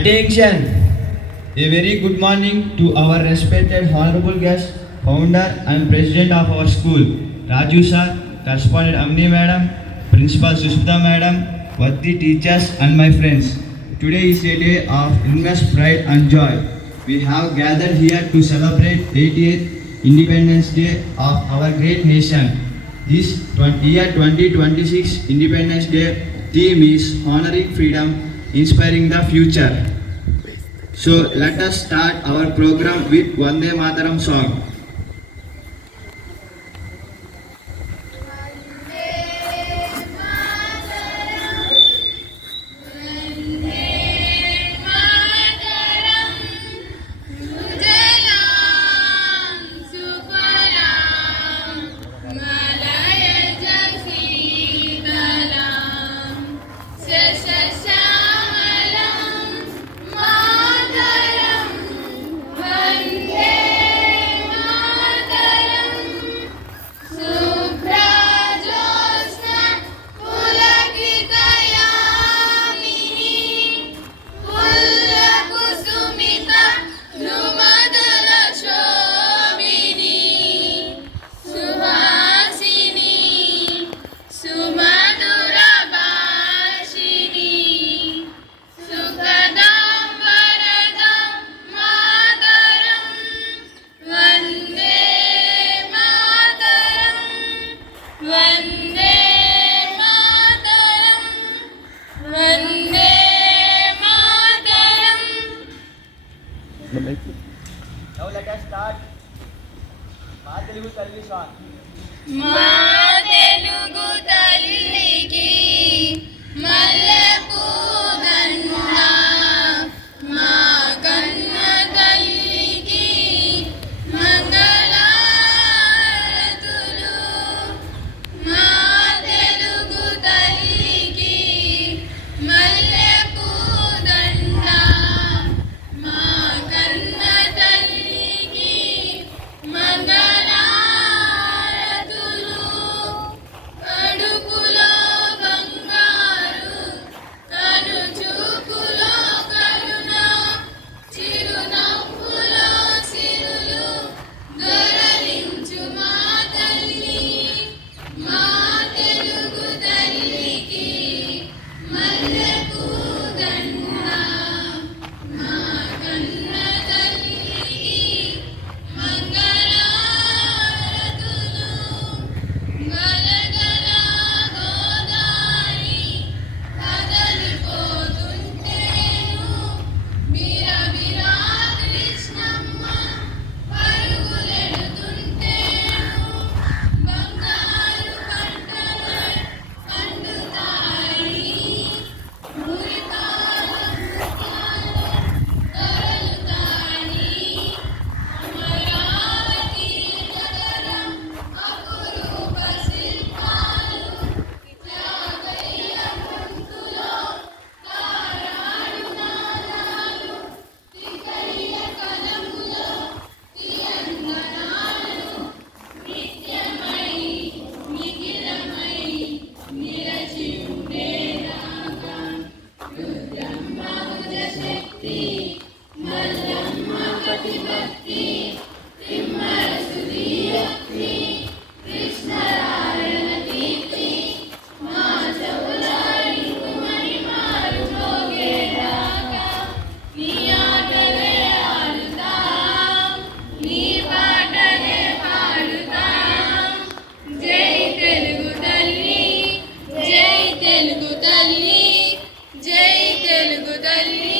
Attention! A very good morning to our respected honorable guest, founder and president of our school, Raju sir, correspondent Amni madam, principal Sushmita madam, worthy teachers and my friends. Today is a day of immense pride and joy. We have gathered here to celebrate 80th Independence Day of our great nation. This year 2026 Independence Day theme is honoring freedom, inspiring the future. So let us start our program with Vande Mataram song. Now let us start మా తెలుగు తల్లి సాంగ్. మా తెలుగు తల్లికి మల్లెపూ దండ, మా కన్న తల్లికి మంగళారతులు. మా తెలుగు తల్లికి మల్లెపూ దండ, మా కన్న తల్లికి మంగళారతులు. కడుపులో బంగారు, కనుచూపులో కరుణ, చిరునవ్వులో సిరులు దొరలించు మా తల్లి. మా తెలుగు తల్లికి మల్లెపూ దండ, మా కన్న తల్లికి మంగళారతులు. గలగల గోదారి కదలిపోతుంటేను, బిరబిరా కృష్ణమ్మ పరుగులెడుతుంటేను, బంగారు పంటలే పండుతాయి, మురిపాల ముత్యాలే దొరలుతాయి. అమరావతి నగరం అపురూప శిల్పాలు, త్యాగయ్య గొంతులో తారాడు నాదాలు, తిక్కయ్య కలములో తీయందనాలు, నిత్యమై నిఖిలమై నిలచి ఉండేదాకా. రుద్రమ్మ భుజశక్తి, మల్లమ్మ పతిభక్తి, తిమ్మర సుధీరక్తి, కృష్ణరాయణ కీర్తి, మా చెవుల ఇంకుమని మారు మోగేదాకా. నీ ఆటలే ఆడుతాం, నీ పాటలే పాడుతాం. జై తెలుగు తల్లి, జై తెలుగు తల్లి, జై తెలుగు తల్లి.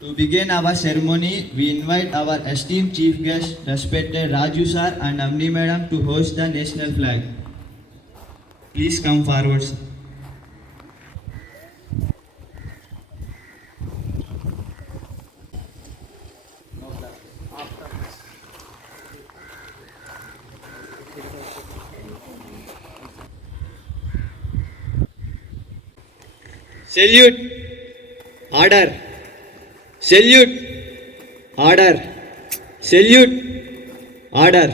To begin our ceremony, we invite our esteemed chief guest, respected Raju sir and Amni madam to hoist the national flag. Please come forward, sir. Salute! Order! Salute! Order! Salute! Order!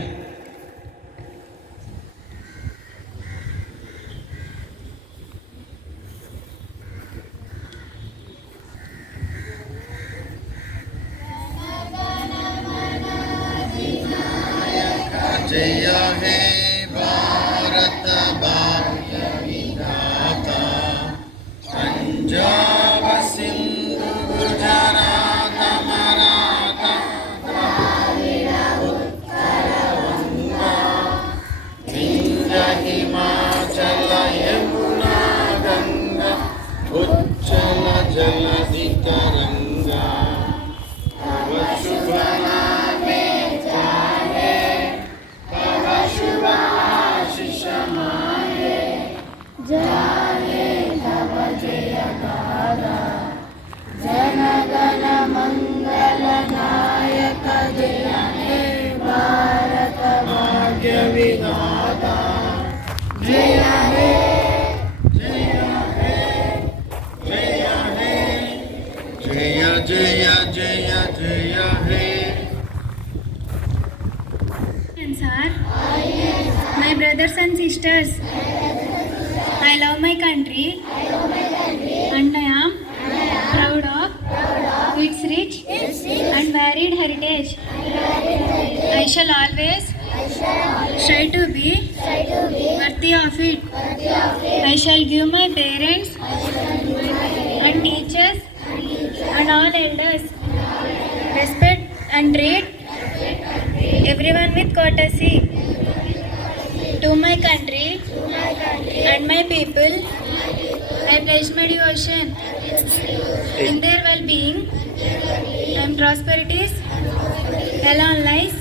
जय हे भारत भाग्य विधाता पंजाब सिंधु गुजरात मराठा गंगा विंध्य हिमाचल यमुना गंगा उच्चल जलधि तरंगा तव शुभ नामे जाने तव शुभ आशीष माने जाने तव जय गाथा जन गण मंगल नायक जय हे भारत भाग्य विधाता जय हे जय हे जय हे जय जय जय जय हे Sir, my brothers and sisters, I love my country and I am proud of its rich and varied heritage. I shall always try to be worthy of it. I shall give my parents and teachers and all elders respect and treat everyone with courtesy. To my country and my people, I pledge my devotion in their well-being and prosperities. Alone lies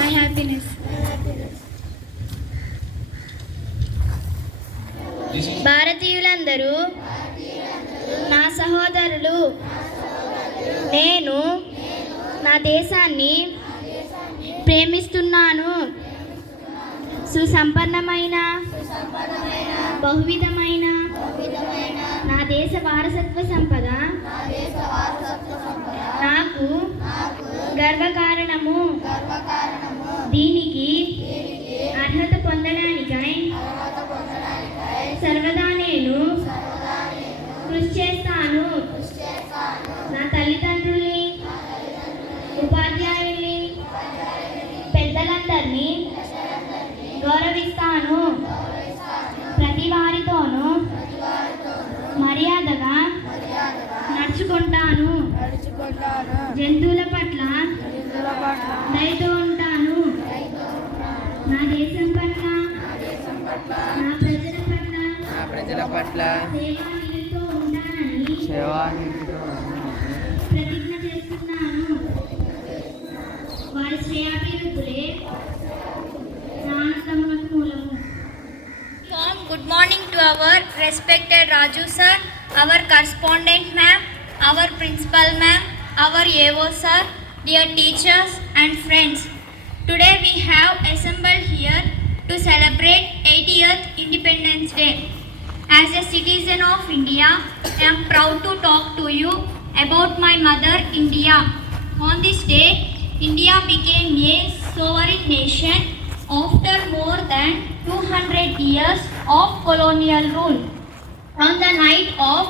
my happiness. భారతీయులందరూ నా సహోదరులు. నేను నా దేశాన్ని ప్రేమిస్తున్నాను. సుసంపన్నమైన బహువిధమైన నా దేశ వారసత్వ సంపద నాకు గర్వకారణము. దీనికి అర్హత పొందడానికై సర్వదా నేను కృషి చేస్తాను. నా తల్లిదండ్రుల్ని, ఉపాధ్యాయుల్ని, పెద్దలందరినీ గౌరవిస్తాను. ప్రతి వారితోనూ మర్యాదగా నడుచుకుంటాను. జంతువుల పట్ల దయతో ఉంటాను. నా దేశం పట్ల, నా ప్రజల పట్ల సేవానిధితో ఉంటానని ప్రతిజ్ఞ చేస్తున్నాను. వారి శ్రేయాభివృద్ధులే నా ఆనందమునకు మూలము. Good morning to our respected Raju sir, our correspondent ma'am, our principal ma'am, our AO sir, dear teachers and friends. Today we have assembled here to celebrate 80th Independence Day. As a citizen of India, I am proud to talk to you about my mother India. On this day, India became a sovereign nation after more than 200 years of colonial rule. On the night of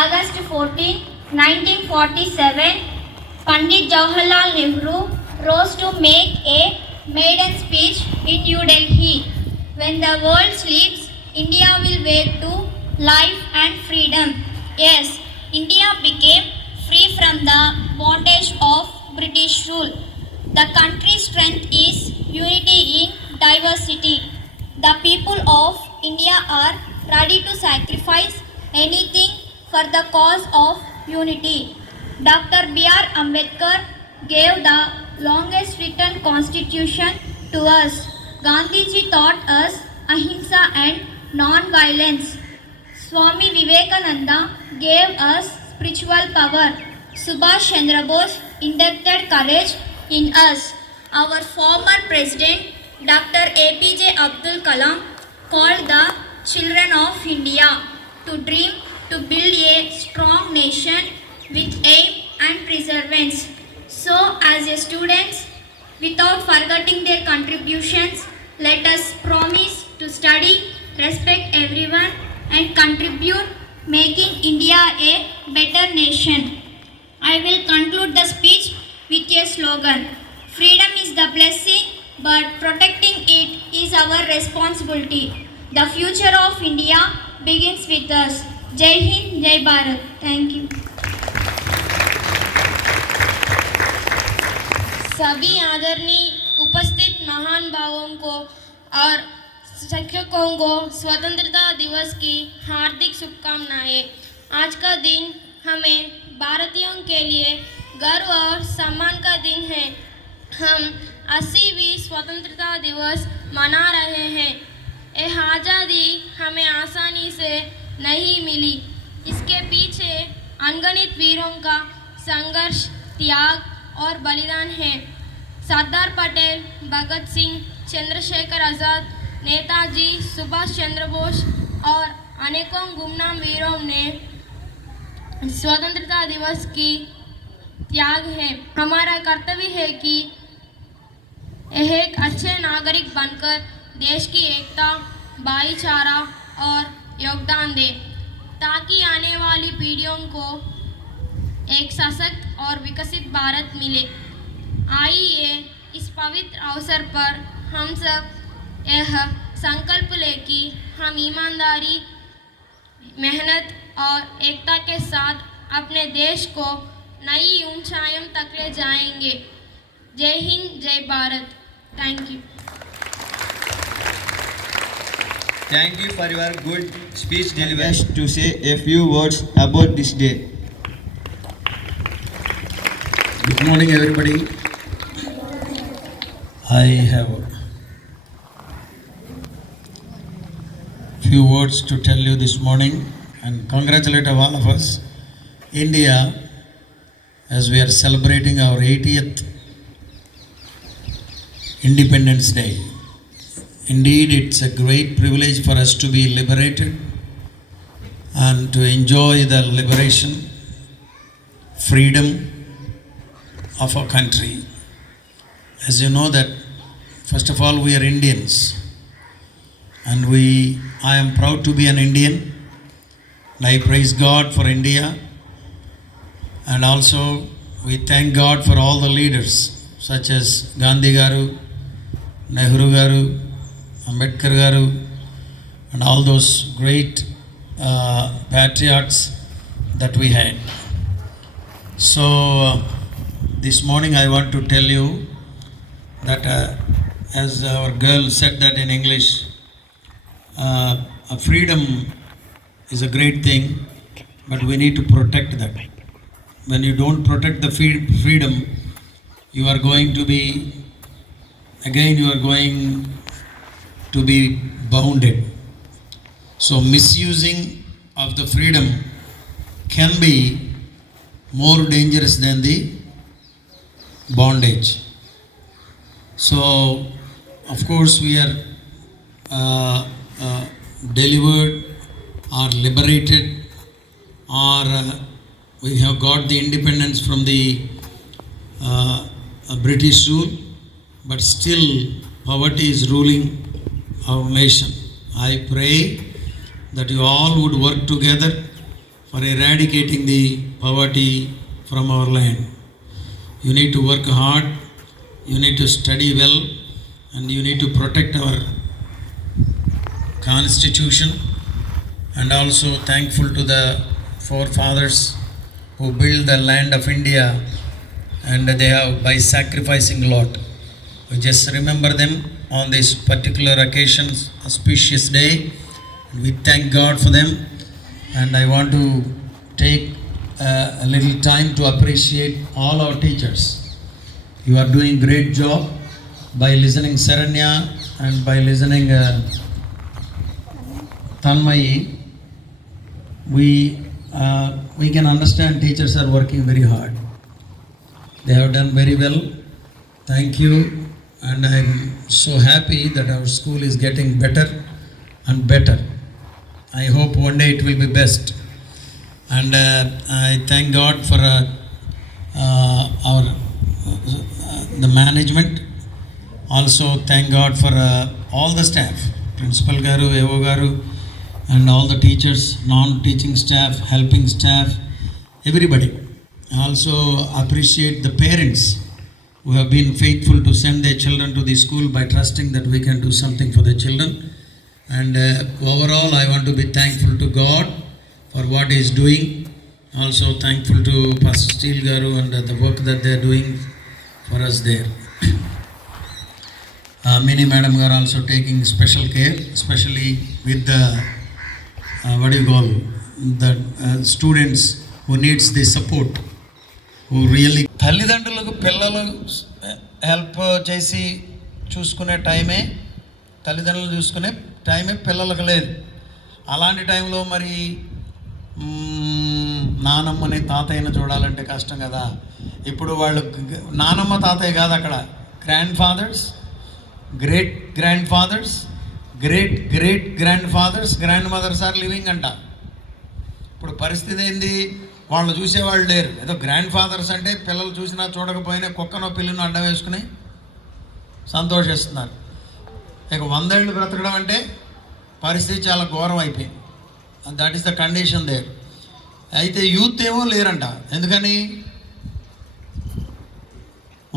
August 14, 1947, Pandit Jawaharlal Nehru rose to make a maiden speech in New Delhi. When the world sleeps, India will wake to life and freedom. Yes, India became free from the bondage of British rule. The country's strength is unity in diversity. The people of India are ready to sacrifice anything for the cause of unity. Dr. B.R. Ambedkar gave the longest written constitution to us. Gandhiji taught us ahimsa and non-violence. Swami Vivekananda gave us spiritual power. Subhash Chandra Bose inducted courage in us. Our former president, Dr. APJ Abdul Kalam, called the children of India to dream to build a strong nation with aim and perseverance. So, as a students, without forgetting their contributions, let us promise to study, respect everyone, and contribute making India a better nation. I will conclude the speech with a slogan. Freedom is the blessing but protecting it is our responsibility. The future of India begins with us. Jai Hind, Jai Bharat. Thank you. सभी आदरणीय उपस्थित महान भावों को और शिक्षकों को स्वतंत्रता दिवस की हार्दिक शुभकामनाएं। आज का दिन हमें भारतीयों के लिए गर्व और सम्मान का दिन है। हम 80वीं स्वतंत्रता दिवस मना रहे हैं। यह आज़ादी हमें आसानी से नहीं मिली। इसके पीछे अनगिनत वीरों का संघर्ष, त्याग और बलिदान है। सरदार पटेल, भगत सिंह, चंद्रशेखर आज़ाद, नेताजी सुभाष चंद्र बोस और अनेकों गुमनाम वीरों ने स्वतंत्रता दिवस की त्याग है। हमारा कर्तव्य है कि एक अच्छे नागरिक बनकर देश की एकता, भाईचारा और योगदान दे, ताकि आने वाली पीढ़ियों को एक सशक्त और विकसित भारत मिले। आइए इस पवित्र अवसर पर हम सब यह संकल्प लें कि हम ईमानदारी, मेहनत और एकता के साथ अपने देश को नई ऊंचाइयों तक ले जाएंगे। जय हिंद, जय Bharat. Thank you. Thank you for your good speech delivery. Just to say a few words about this day. Good morning, everybody. I have few words to tell you this morning and congratulate all of us. India, as we are celebrating our 80th Independence Day. Indeed, it's a great privilege for us to be liberated and to enjoy the liberation, freedom of our country. As you know that, first of all, we are Indians, and I am proud to be an Indian, and I praise God for India, and also we thank God for all the leaders such as Gandhi Garu, Nehru Garu, Ambedkar Garu, and all those great patriots that we had. So this morning I want to tell you that as our girl said that in English, freedom is a great thing, but we need to protect that. When you don't protect the freedom, you are going to be bounded. So misusing of the freedom can be more dangerous than the bondage. So of course we are delivered or liberated, or we have got the independence from the British rule, but still poverty is ruling our nation. I pray that you all would work together for eradicating the poverty from our land. You need to work hard, you need to study well, and you need to protect our constitution, and also thankful to the forefathers who built the land of India, and they have by sacrificing a lot. We just remember them on this particular occasion, auspicious day. We thank God for them, and I want to take a little time to appreciate all our teachers. You are doing great job by listening Saranya and by listening Tanmayi. We can understand teachers are working very hard. They have done very well. Thank you, and I am so happy that our school is getting better and better. I hope one day it will be best. And I thank God for the management. Also thank God for all the staff, Principal Garu, Evo Garu, and all the teachers, non-teaching staff, helping staff, everybody. I also appreciate the parents who have been faithful to send their children to the school by trusting that we can do something for the children. And overall, I want to be thankful to God for what He is doing. Also thankful to Pastor Steel Garu and the work that they are doing for us there. Mini Madam are also taking special care, especially with the the students who needs the support, who really తల్లిదండ్రులకు పిల్లలు హెల్ప్ చేసి చూసుకునే టైమే, తల్లిదండ్రులు చూసుకునే టైమే పిల్లలకు లేదు. అలాంటి టైంలో మరి నానమ్మని తాతయ్యని చూడాలంటే కష్టం కదా. ఇప్పుడు వాళ్ళు నానమ్మ తాతయ్య కాదు, అక్కడ grandfathers, great grandfathers, great great grandfathers, grandmothers are living అంట. ఇప్పుడు పరిస్థితి ఏంది, వాళ్ళు చూసేవాళ్ళు లేరు. ఏదో గ్రాండ్ ఫాదర్స్ అంటే పిల్లలు చూసినా చూడకపోయినా కుక్కనో పిల్లినో అడ్డం వేసుకుని సంతోషిస్తున్నారు. ఇక 100 ఏళ్ళు బ్రతకడం అంటే పరిస్థితి చాలా ఘోరం అయిపోయింది. That is the condition there. అయితే యూత్ ఏమో లేరంట. ఎందుకని?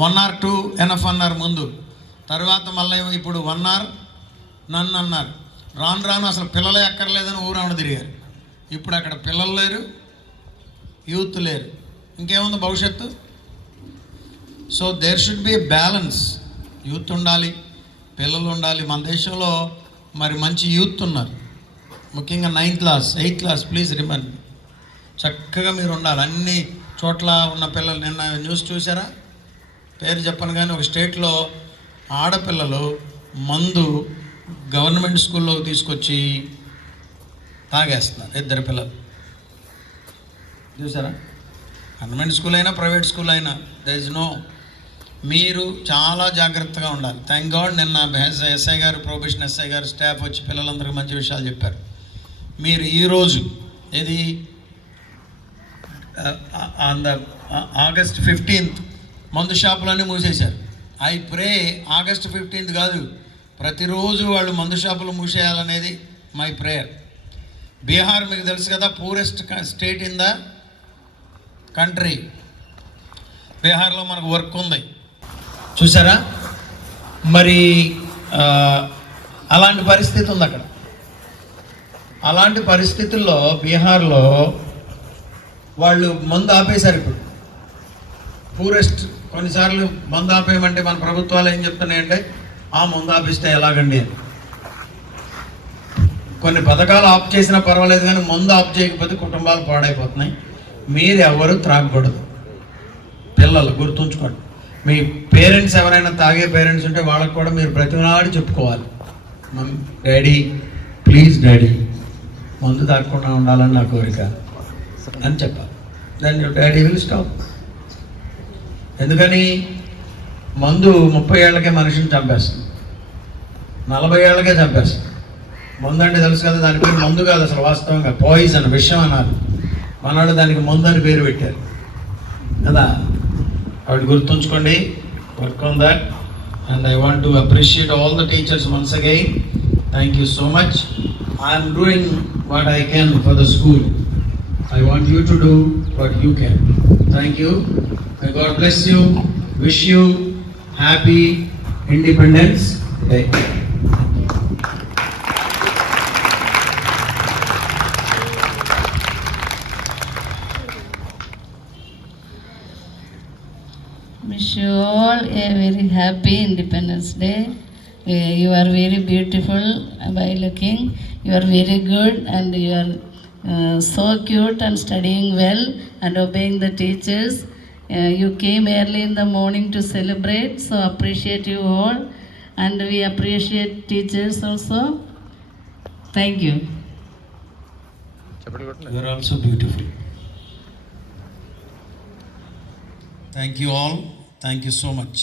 1 or 2 ఎనఫ్ అన్నారు ముందు, తర్వాత మళ్ళీ ఇప్పుడు 1 or none అన్నారు. రాను రాను అసలు పిల్లలే అక్కర్లేదని ఊరవడ తిరిగారు. ఇప్పుడు అక్కడ పిల్లలు లేరు, యూత్ లేరు, ఇంకేముంది భవిష్యత్తు? So there should be balance. Youth ఉండాలి, పిల్లలు ఉండాలి. మన దేశంలో మరి మంచి యూత్ ఉన్నారు, ముఖ్యంగా 9th class 8th class. Please remember, చక్కగా మీరు ఉండాలి. అన్ని చోట్ల ఉన్న పిల్లలు, నిన్న న్యూస్ చూసారా? పేరు చెప్పను కానీ ఒక స్టేట్లో ఆడపిల్లలు మందు గవర్నమెంట్ స్కూల్లో తీసుకొచ్చి తాగేస్తున్నారు. 2 పిల్లలు చూసారా? గవర్నమెంట్ స్కూల్ అయినా ప్రైవేట్ స్కూల్ అయినా దర్ ఇస్ నో. మీరు చాలా జాగ్రత్తగా ఉండాలి. థ్యాంక్ గాడ్ నిన్న ఎస్ఐ గారు, ప్రొబేషన్ ఎస్ఐ గారు స్టాఫ్ వచ్చి పిల్లలందరికీ మంచి విషయాలు చెప్పారు. మీరు ఈరోజు ఇది ఆన్ ద August 15th మందు షాపులన్నీ మూసేశారు. ఐ ప్రే August 15th కాదు, ప్రతిరోజు వాళ్ళు మందు షాపులు మూసేయాలనేది మై ప్రేయర్. బీహార్ మీకు తెలుసు కదా, poorest state in the country. బీహార్లో మనకు వర్క్ ఉంది, చూసారా? మరి అలాంటి పరిస్థితి ఉంది అక్కడ. అలాంటి పరిస్థితుల్లో బీహార్లో వాళ్ళు మందు ఆపేశారు. ఇప్పుడు పూరెస్ట్, కొన్నిసార్లు మందు ఆపేయమంటే మన ప్రభుత్వాలు ఏం చెప్తున్నాయంటే, ఆ మందు ఆపిస్తే ఎలాగండి అని. కొన్ని పథకాలు ఆఫ్ చేసినా పర్వాలేదు, కానీ మందు ఆఫ్ చేయకపోతే కుటుంబాలు పాడైపోతున్నాయి. మీరు ఎవరు త్రాగకూడదు. పిల్లలు గుర్తుంచుకోండి. మీ పేరెంట్స్ ఎవరైనా తాగే పేరెంట్స్ ఉంటే వాళ్ళకు కూడా మీరు ప్రతినాడు చెప్పుకోవాలి, డాడీ ప్లీజ్ డాడీ మందు తాగకుండా ఉండాలని నా కోరిక అని చెప్పాలి. Then your daddy will stop. ఎందుకని? మందు 30 ఏళ్ళకే మనిషిని చంపేస్తుంది, 40 ఏళ్ళకే చంపేస్తుంది. మందు అంటే తెలుసు కదా, దాని పేరు మందు కాదు అసలు, వాస్తవంగా పాయిజన్, విషం అన్నారు. మనవాళ్ళు దానికి మందు అని పేరు పెట్టారు కదా. వాటి గుర్తుంచుకోండి, work on that. And I want to appreciate all the teachers once again. Thank you so much. I'm doing what I can for the school. I want you to do what you can. Thank you. May God bless you. Wish you happy Independence Day. Wish you all a very happy Independence Day. You are very beautiful by looking. You are very good and you are so cute and studying well and obeying the teachers. You came early in the morning to celebrate, so appreciate you all, and we appreciate teachers also. Thank you. You are also beautiful. Thank you all. Thank you so much.